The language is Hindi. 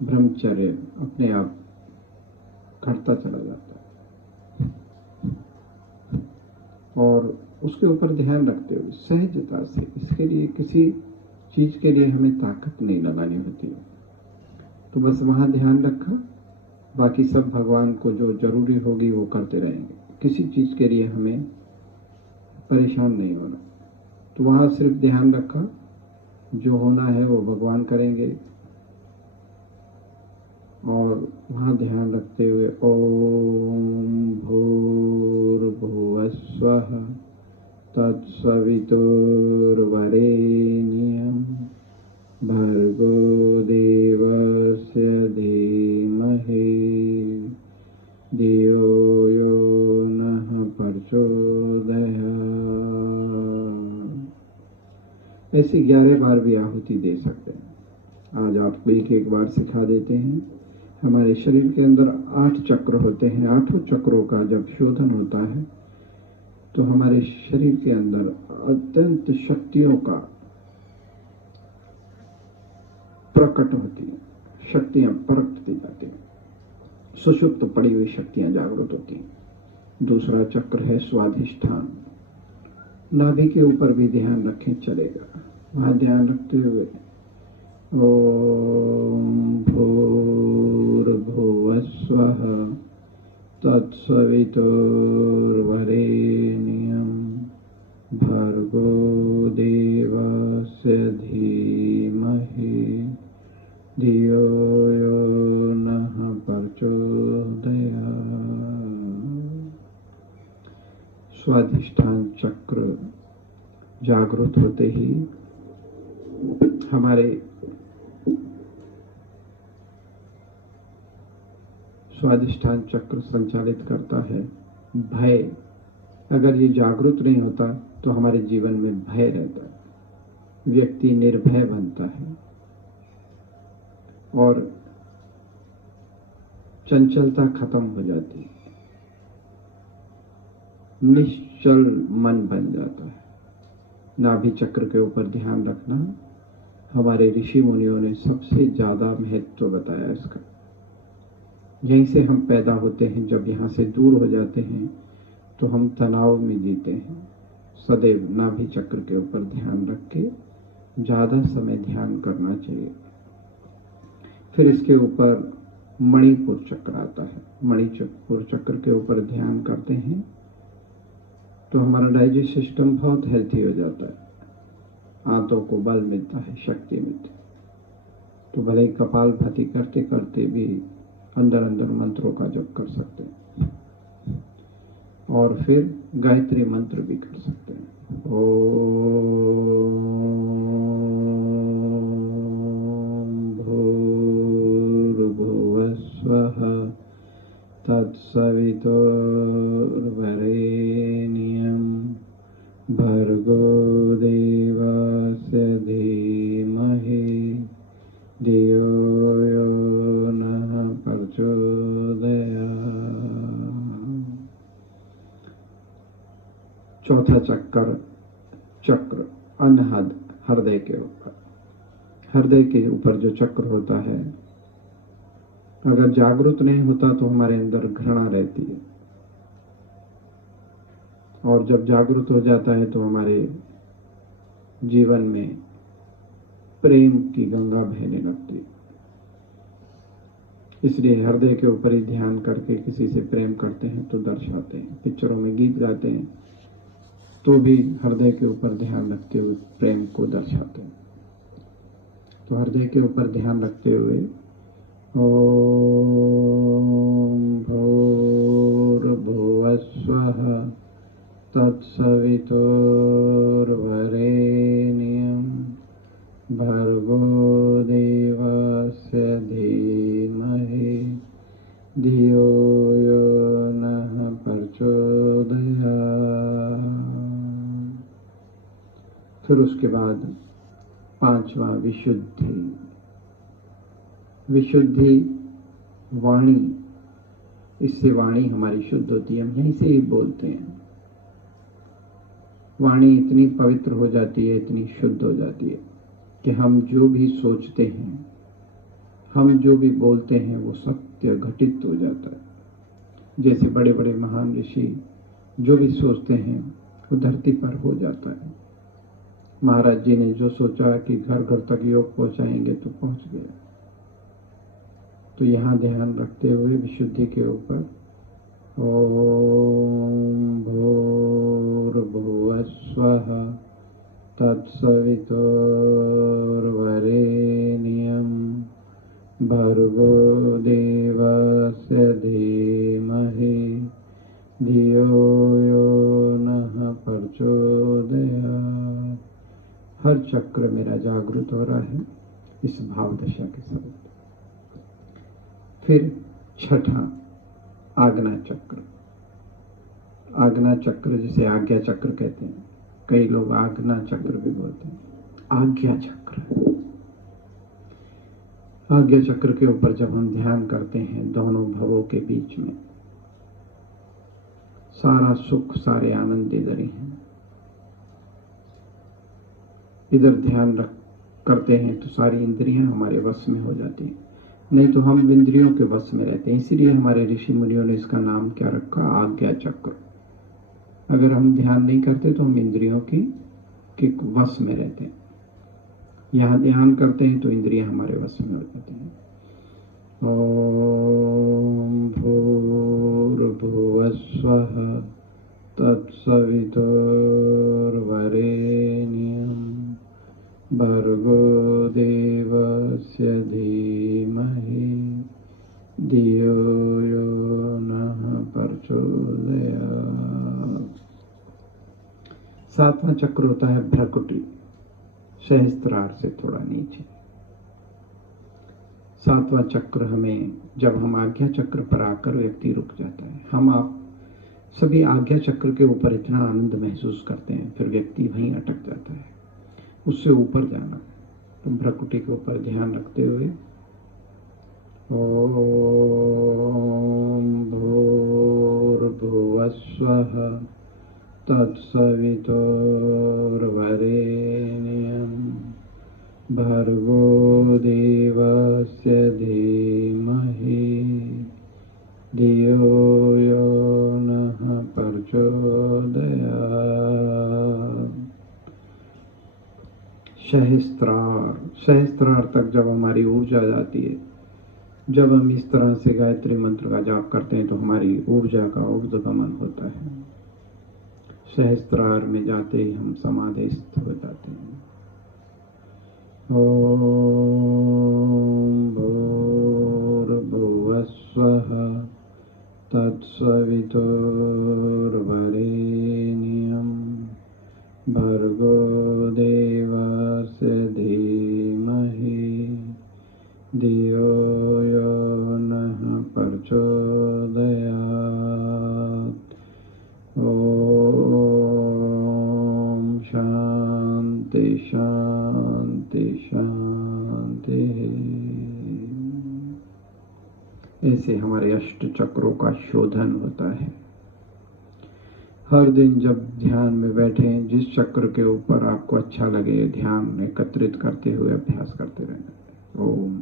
ब्रह्मचर्य अपने आप घटता चला जाता है। और उसके ऊपर ध्यान रखते हुए सहजता से, इसके लिए किसी चीज के लिए हमें ताकत नहीं लगानी होती है, तो बस वहां ध्यान रखा, बाकी सब भगवान को जो जरूरी होगी वो करते रहेंगे, किसी चीज के लिए हमें परेशान नहीं होना। तो वहां सिर्फ ध्यान रखा, जो होना है वो भगवान करेंगे, और वहां ध्यान रखते हुए ओम भूर्भुवः स्वः तत्सवितुर्वरेण्यं भर्गो देवस्य धीमहि धियो यो नः प्रचोदयात्। ऐसी 11 बार भी आहुति दे सकते हैं। आज आपको एक बार सिखा देते हैं। हमारे शरीर के अंदर 8 चक्र होते हैं। 8 चक्रों का जब शोधन होता है तो हमारे शरीर के अंदर अत्यंत शक्तियों का प्रकट होती है, शक्तियां प्रकटती जाती हैं, सुषुप्त पड़ी हुई शक्तियां जागृत होती हैं। दूसरा चक्र है स्वाधिष्ठान। नाभि के ऊपर भी ध्यान रखें, चलेगा। वहां ध्यान रखते हुए ओम भूर्भुवः स्वः तत्सवितुर्वरेण्यं भर्गो देवस्य धीमहि धियो यो नः प्रचोदयात्। स्वाधिष्ठान चक्र जागृत होते ही हमारे स्वाधिष्ठान चक्र संचालित करता है भय। अगर ये जागृत नहीं होता तो हमारे जीवन में भय रहता है, व्यक्ति निर्भय बनता है और चंचलता खत्म हो जाती है, निश्चल मन बन जाता है। नाभि चक्र के ऊपर ध्यान रखना हमारे ऋषि मुनियों ने सबसे ज्यादा महत्व बताया इसका। यहीं से हम पैदा होते हैं, जब यहाँ से दूर हो जाते हैं तो हम तनाव में जीते हैं। सदैव नाभि चक्र के ऊपर ध्यान रख के ज्यादा समय ध्यान करना चाहिए। फिर इसके ऊपर मणिपुर चक्र आता है। मणिपुर चक्र के ऊपर ध्यान करते हैं तो हमारा डाइजेस्ट सिस्टम बहुत हेल्थी हो जाता है, आंतों को बल मिलता है, शक्ति मिलती है। तो भले ही कपालभाति करते करते भी अंदर अंदर मंत्रों का जप कर सकते हैं, और फिर गायत्री मंत्र भी कर सकते हैं। ओम भूर्भुवः स्वः तत्सवितुर्वरेण्यं भर्गो देवस्य धीमहि धियो यो नः प्रचोदयात्। चौथा चक्र अनहद, हृदय के ऊपर। हृदय के ऊपर जो चक्र होता है, अगर जागृत नहीं होता तो हमारे अंदर घृणा रहती है, और जब जागृत हो जाता है तो हमारे जीवन में प्रेम की गंगा बहने लगती है। इसलिए हृदय के ऊपर ही ध्यान करके किसी से प्रेम करते हैं तो दर्शाते हैं, पिक्चरों में गीत गाते हैं तो भी हृदय के ऊपर ध्यान रखते हुए प्रेम को दर्शाते हैं। तो हृदय के ऊपर ध्यान रखते हुए ओम भूर्भुवः स्वः तत्सवितुर्वरेण्यं भर्गो देवस्य धीमहि धियो यो नः प्रचोदयात्। फिर उसके बाद 5वां विशुद्धि। विशुद्धि वाणी, इससे वाणी हमारी शुद्ध होती है। हम यहीं से ही बोलते हैं, वाणी इतनी पवित्र हो जाती है, इतनी शुद्ध हो जाती है कि हम जो भी सोचते हैं हम जो भी बोलते हैं वो सत्य घटित हो जाता है। जैसे बड़े बड़े महान ऋषि जो भी सोचते हैं वो धरती पर हो जाता है। महाराज जी ने जो सोचा कि घर घर तक योग पहुंचाएंगे तो पहुंच गया। तो यहाँ ध्यान रखते हुए विशुद्धि के ऊपर ओम भूर्भुवः स्वः तत्सवितुर्वरेण्यं भर्गो देवस्य धीमहि धियो यो नः प्रचोदयात्। हर चक्र मेरा जागृत हो रहा है इस भाव दशा के साथ। फिर छठा आज्ञा चक्र। आज्ञा चक्र जिसे आज्ञा चक्र कहते हैं, कई लोग आज्ञा चक्र भी बोलते हैं। आज्ञा चक्र, आज्ञा चक्र के ऊपर जब हम ध्यान करते हैं, दोनों भवों के बीच में सारा सुख सारे आनंद इधर ही है। इधर ध्यान रख करते हैं तो सारी इंद्रियां हमारे वश में हो जाती हैं, नहीं तो हम इंद्रियों के वश में रहते हैं। इसीलिए हमारे ऋषि मुनियों ने इसका नाम क्या रखा, आज्ञा चक्र। अगर हम ध्यान नहीं करते तो हम इंद्रियों के वश में रहते हैं। यहाँ ध्यान करते हैं तो इंद्रियां हमारे वश में हो जाती हैं। ओम भूर्भुवः स्वः तत्सवितुर्वरेण्यं भर्गो देवस्य धीमहि धियो यो नः प्रचोदयात्। सातवां चक्र होता है भ्रकुटी, सहस्त्रार से थोड़ा नीचे। सातवां चक्र हमें, जब हम आज्ञा चक्र पर आकर व्यक्ति रुक जाता है। हम आप सभी आज्ञा चक्र के ऊपर इतना आनंद महसूस करते हैं, फिर व्यक्ति वहीं अटक जाता है। उससे ऊपर जाना, तो भ्रकुटी के ऊपर ध्यान रखते हुए ओम भूर्भुवः स्वः तत्सवितुर्वरेण्यं भर्गो देवस्य धीमहि धियो यो नः प्रचोदयात्। सहस्त्रार तक जब हमारी ऊर्जा जाती है, जब हम इस तरह से गायत्री मंत्र का जाप करते हैं तो हमारी ऊर्जा का ऊर्ध्वगमन होता है। सहस्त्रार में जाते ही हम समाधिस्थ हो जाते हैं। ओम भूर्भुवः स्वः तत्सवितुर्वरेण्यं भर्गो देवस्य धीमहि धियो यो नः प्रचोदयात्। ओम शांति शांति शांति। ऐसे हमारे अष्ट चक्रों का शोधन होता है। हर दिन जब ध्यान में बैठें, जिस चक्र के ऊपर आपको अच्छा लगे, ध्यान एकत्रित करते हुए अभ्यास करते रहना। ओम।